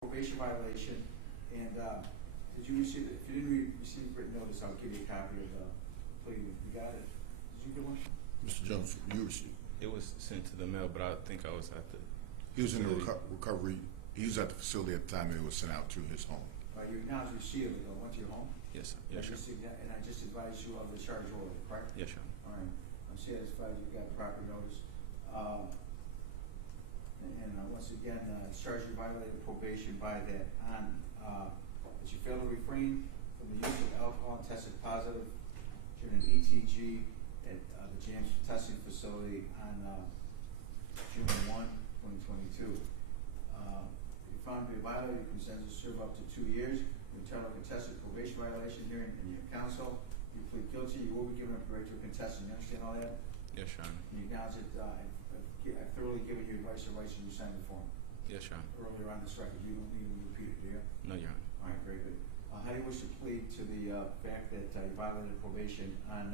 probation violation, and did you receive it? If you didn't receive written notice, I'll give you a copy of the plea. You got it? Did you get one? Mr. Jones, you received. It was sent to the mail, but I think I was at the. He was in the recovery. He was at the facility at the time, and it was sent out to his home. You acknowledge receipt of it, though. Went to your home? Yes, sir. Yes, sir. And I just advised you of the charge order, correct? Yes, sir. All right. I'm satisfied you got the proper notice. Once again, charge you violated probation by that on that you failed to refrain from the use of alcohol and tested positive during an ETG at the James testing facility on June 1, 2022. If you found to be a violator, you can sentence to serve up to 2 years. You tell a contested probation violation hearing in your counsel. You plead guilty, you will be given a right to a contestant. You understand all that? Yes, Your Honor. You acknowledge that I've thoroughly given you advice and rights when you signed the form Yes, Your Honor. earlier on this record. You don't need to repeat it, do you? No, Your Honor. All right, very good. How do you wish to plead to the fact that you violated probation on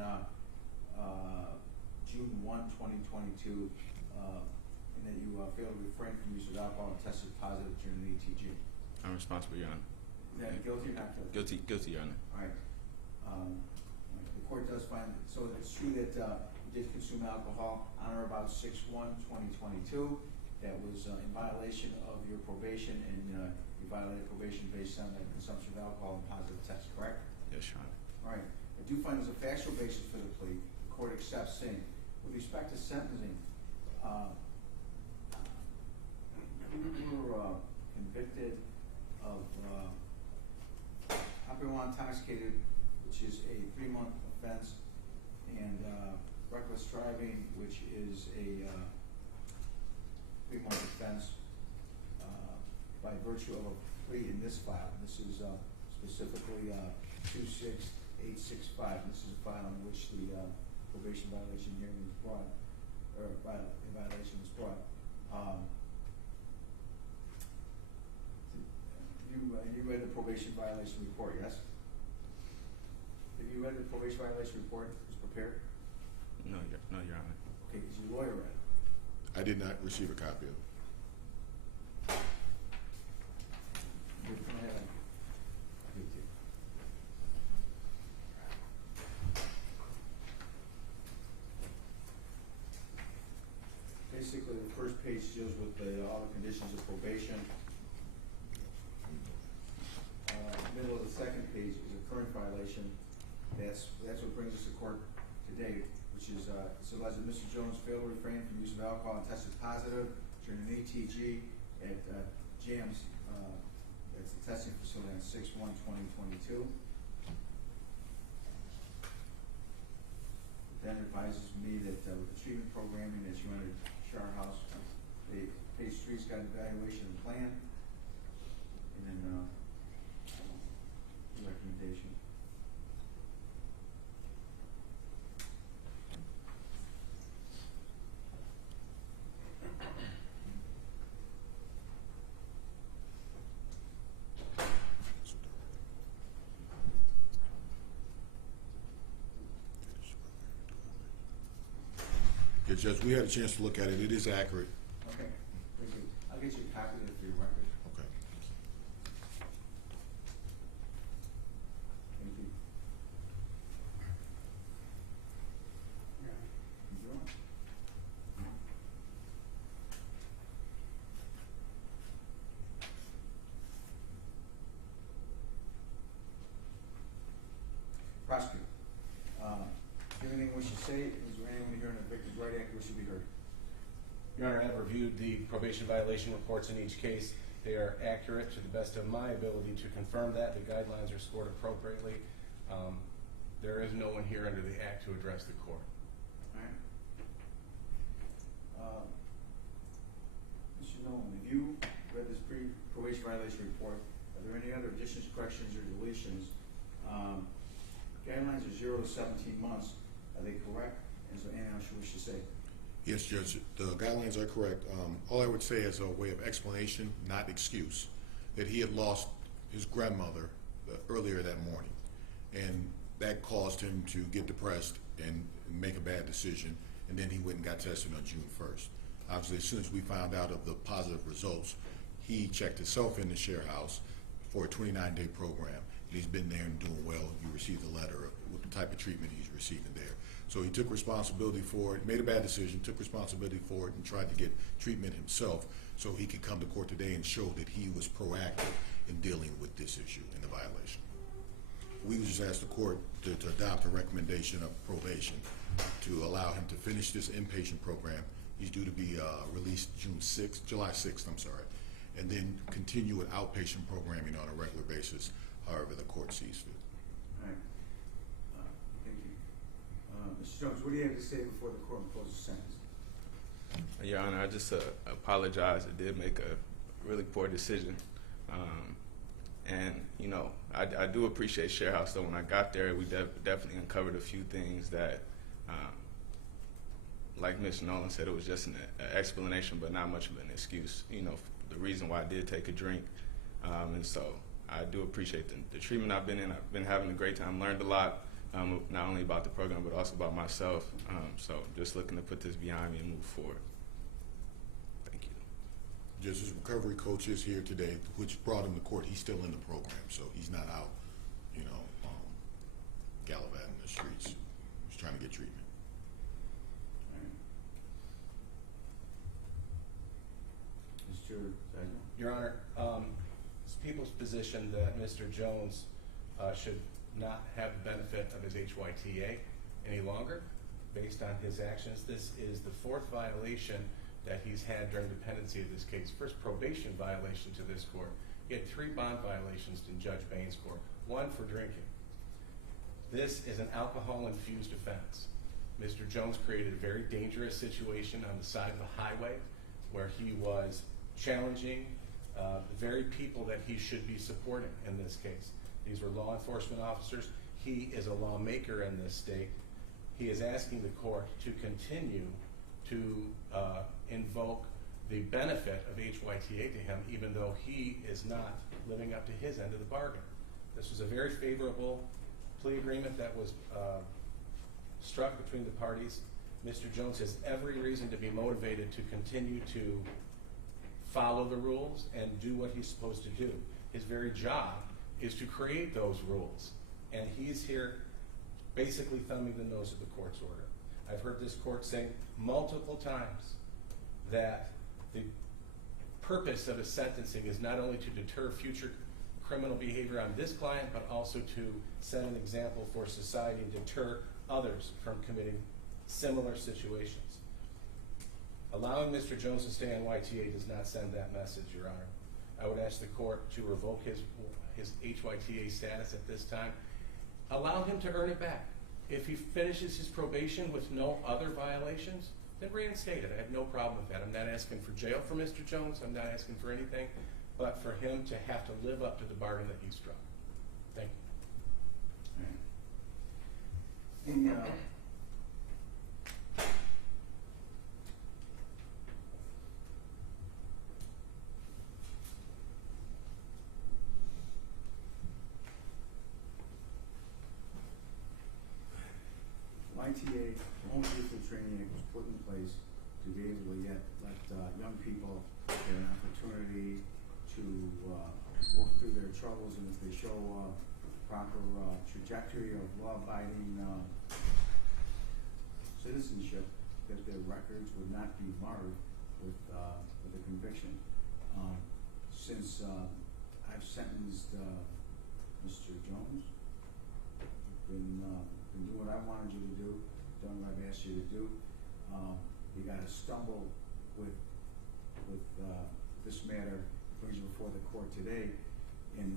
June 1, 2022, and that you failed to refrain from use of alcohol and tested positive during the ETG? I'm responsible, Your Honor. Is that guilty or not guilty? Guilty, Your Honor. All right. The court does find, so it's true that you did consume alcohol on or about 6/1/2022. That was in violation of your probation, and you violated probation based on the consumption of alcohol and positive test, correct? Yes, Your Honor. All right. I do find there's a factual basis for the plea. The court accepts saying, with respect to sentencing, you were convicted of operating while intoxicated, which is a 3-month offense, and reckless driving, which is a 3-month offense by virtue of a plea in this file. This is specifically 26865. This is a file in which the probation violation hearing was brought, or the violation was brought. You read the probation violation report, yes? Have you read the probation violation report? It was prepared? No, Your Honor. Okay, because your lawyer read it. I did not receive a copy of it. You're going to have a big deal. Basically, the first page deals with all the conditions of probation. Middle of the second page is a current violation. That's what brings us to court today, which is so as Mr. Jones failed to refrain from use of alcohol and tested positive during an ETG at JAMS, that's the testing facility on 6/1/2022. Then advises me that with the treatment programming that you entered Shar House, page 3's got evaluation and plan, and then recommendation. Yeah, Judge, we had a chance to look at it. It is accurate. Okay, very good. I'll get you a copy of it for your record. Okay. Thank you. You doing? Prosecutor, is there anything we should say? Is there anyone here in the Victims' Right Act we should be heard? Your Honor, I've reviewed the probation violation reports in each case. They are accurate to the best of my ability to confirm that. The guidelines are scored appropriately. There is no one here under the Act to address the court. All right. Mr. Nolan, have you read this probation violation report? Are there any other additions, corrections, or deletions? Guidelines are 0 to 17 months. Are they correct? Is there anything else you wish to say? Yes, Judge, the guidelines are correct. All I would say as a way of explanation, not excuse, that he had lost his grandmother earlier that morning, and that caused him to get depressed and make a bad decision, and then he went and got tested on June 1st. Obviously, as soon as we found out of the positive results, he checked himself in the share house for a 29-day program. He's been there and doing well. You received a letter with the type of treatment he's receiving there. So he took responsibility for it, made a bad decision, took responsibility for it, and tried to get treatment himself so he could come to court today and show that he was proactive in dealing with this issue and the violation. We would just ask the court to adopt a recommendation of probation to allow him to finish this inpatient program. He's due to be released July 6th, and then continue with outpatient programming on a regular basis, however the court sees fit. All right. Thank you. Mr. Jones, what do you have to say before the court imposes sentence? Your Honor, I just apologize. I did make a really poor decision. And, you know, I do appreciate Share House, though. When I got there, we definitely uncovered a few things that, like Mr. Nolan said, it was just an explanation, but not much of an excuse, you know, the reason why I did take a drink. And so I do appreciate the treatment I've been in. I've been having a great time, learned a lot, not only about the program, but also about myself. So just looking to put this behind me and move forward. Thank you. Just his recovery coach is here today, which brought him to court. He's still in the program, so he's not out, you know, gallivanting the streets. He's trying to get treatment. Mr. Zagno? Your Honor, it's people's position that Mr. Jones should not have the benefit of his HYTA any longer based on his actions. This is the fourth violation that he's had during the pendency of this case. First probation violation to this court. He had 3 bond violations in Judge Bain's court, 1 for drinking. This is an alcohol-infused offense. Mr. Jones created a very dangerous situation on the side of the highway where he was challenging the very people that he should be supporting in this case. These were law enforcement officers. He is a lawmaker in this state. He is asking the court to continue to invoke the benefit of HYTA to him, even though he is not living up to his end of the bargain. This was a very favorable plea agreement that was struck between the parties. Mr. Jones has every reason to be motivated to continue to follow the rules and do what he's supposed to do. His very job is to create those rules, and he's here basically thumbing the nose of the court's order. I've heard this court say multiple times that the purpose of a sentencing is not only to deter future criminal behavior on this client, but also to set an example for society and deter others from committing similar situations. Allowing Mr. Jones to stay on YTA does not send that message, Your Honor. I would ask the court to revoke his HYTA status at this time. Allow him to earn it back. If he finishes his probation with no other violations, then reinstate it. I have no problem with that. I'm not asking for jail for Mr. Jones. I'm not asking for anything, but for him to have to live up to the bargain that he struck. Thank you. Any, YTA, Home Youth Training Act, was put in place to be able to let young people get an opportunity to walk through their troubles, and if they show proper trajectory of law-abiding citizenship, that their records would not be marred with a conviction. Since I've sentenced Mr. Jones, been doing what I wanted you to do, done what I've asked you to do. You got to stumble with this matter, brings you before the court today, and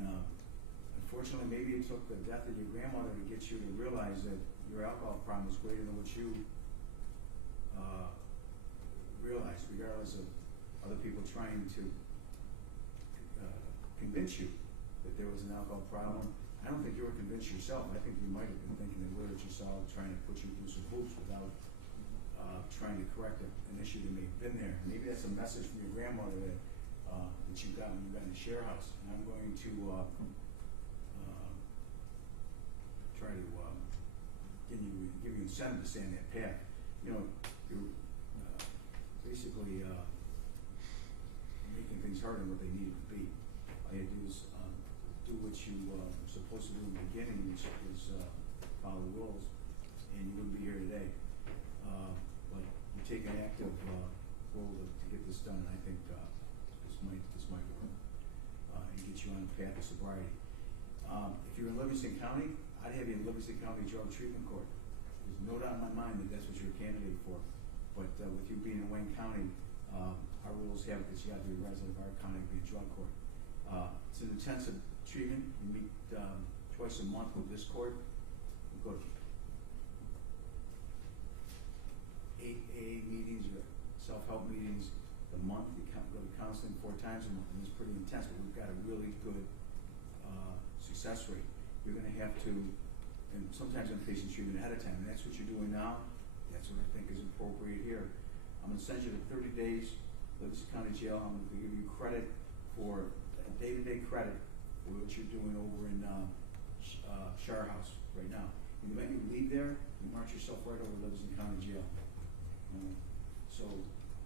unfortunately, maybe it took the death of your grandmother to get you to realize that your alcohol problem is greater than what you realized, regardless of other people trying to convince you that there was an alcohol problem. I don't think you were convinced yourself. I think you might have been thinking the literature saw trying to put you through some hoops without trying to correct an issue that may have been there. Maybe that's a message from your grandmother that you got when you got in the share house. And I'm going to try to give you incentive to stay on that path. You know, you're basically making things harder than what they needed to be. All you have to do is do what you were supposed to do in the beginning, which is follow the rules, and you wouldn't be here today. But you take an active role to get this done, and I think this might work and get you on the path of sobriety. If you're in Livingston County, I'd have you in Livingston County Drug Treatment Court. There's no doubt in my mind that that's what you're a candidate for. But with you being in Wayne County, our rules have it that you have to be a resident of our county to be a drug court. It's an intensive treatment. We meet twice a month with this court. We go to 8 AA meetings or self-help meetings a month. We go to counseling 4 times a month, and it's pretty intense, but we've got a really good success rate. You're going to have to, and sometimes on patient treatment ahead of time, and that's what you're doing now. That's what I think is appropriate here. I'm going to send you to 30 days, Livingston County Jail. I'm going to give you credit for day-to-day credit for what you're doing over in Shar House right now. And when you leave there, you march yourself right over to Livingston County Jail. So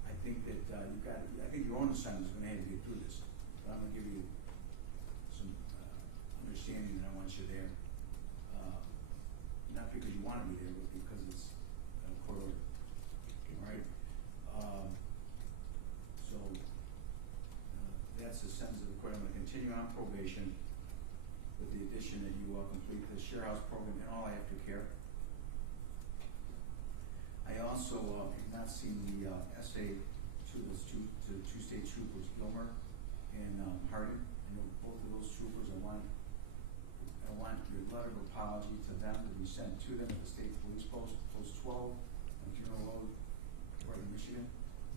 I think that I think your own assignment is going to have to get through this. But I'm going to give you some understanding that I want you there. Not because you want to be there, but because it's court order. All right? So that's the sentence of the court. I'm going to continue on probation with the addition that you will complete the share house program and all aftercare. I also have not seen the essay to the two state troopers, Gilmer and Harding. I know both of those troopers. I want your letter of apology to them to be sent to them at the state police post 12 on Funeral Road, Department of Michigan.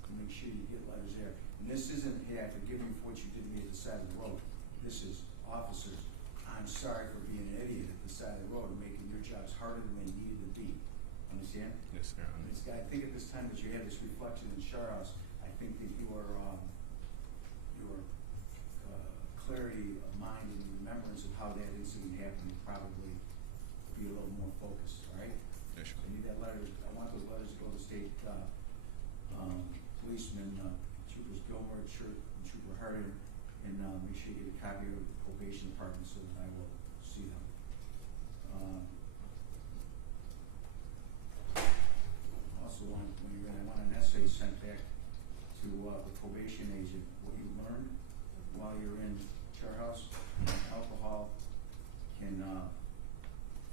And make sure you get letters there. And this isn't, hey, I forgive you for what you did to me at the side of the road. This is, officers, I'm sorry for being an idiot at the side of the road and making your jobs harder than they needed to be. Understand? Yes, sir. I think at this time that you have this reflection in Shar House, I think that your clarity of mind and remembrance of how that incident happened will probably be a little more focused, all right? Yes, sir. I need that letter. I want those letters to go to state policemen, Troopers Gilmore, Trooper Hardin, and make sure you get a copy of the probation department so that I will see them. Also want an essay sent back to the probation agent, what you learned while you're in Shar House. Alcohol can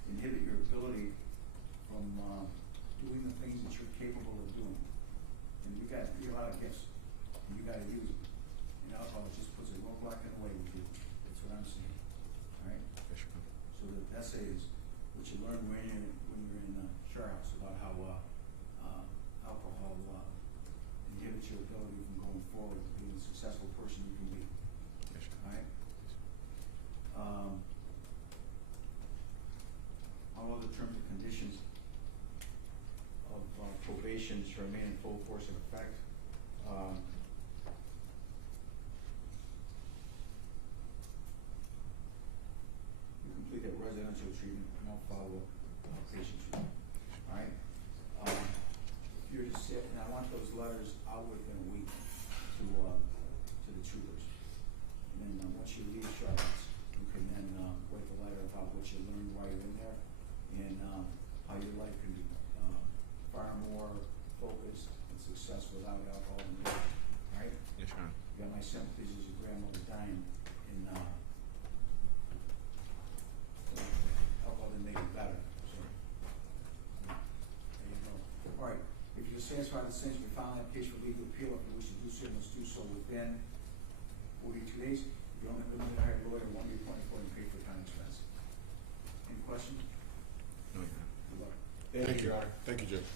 inhibit your ability from doing the things that you're capable of doing. And you got a lot of gifts, and you got to use them. And alcohol just puts a roadblock in the way with you. That's what I'm saying. All right. Yes, sir. So the essay is what you learned when you're in Shar House about how alcohol inhibits your ability from going forward to being the successful person you can be. Yes, sir. All right. All other terms and conditions of probation shall remain in full force and effect. You complete that residential treatment and I'll follow up patient treatment. All right. If you're to sit, and I want those letters out within a week to the troopers. And then once you leave Charlotte's, you can then write the letter about what you learned while you're in there and how your life can be far more focused and successful without alcohol and drugs. All right? Yes, sir. You got my sympathies as your grandmother dying, and alcohol didn't make it better. So there you go. All right. If you're satisfied with the sentence, we file an application for legal appeal. If you wish to do so, you must do so within 42 days. If you don't have a hire a lawyer, won't be appointed for and pay for time expense. Any questions? No, you're not. Good luck. Thank you, Your Honor. Thank you, Judge.